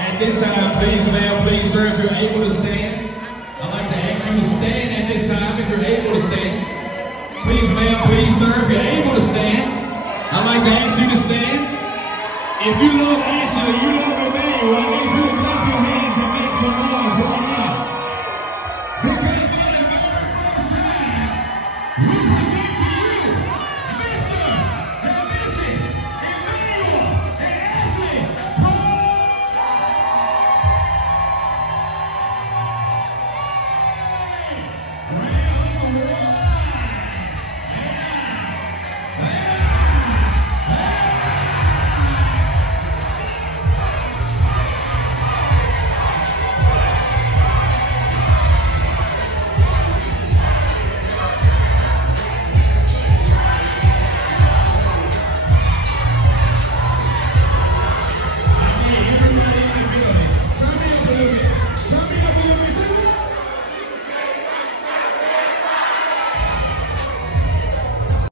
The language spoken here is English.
At this time, please, ma'am, please, sir, if you're able to stand. I'd like to ask you to stand at this time if you're able to stand. Please, ma'am, please, sir, if you're able to stand. I'd like to ask you to stand. If you love Ashley, you love Emmanuel, I need you to clap your hands and make some noise right now. Because for the very first time, we present to you Mr. and Mrs. Emmanuel and Ashley Paul. Everybody in the building, turn me up a little bit.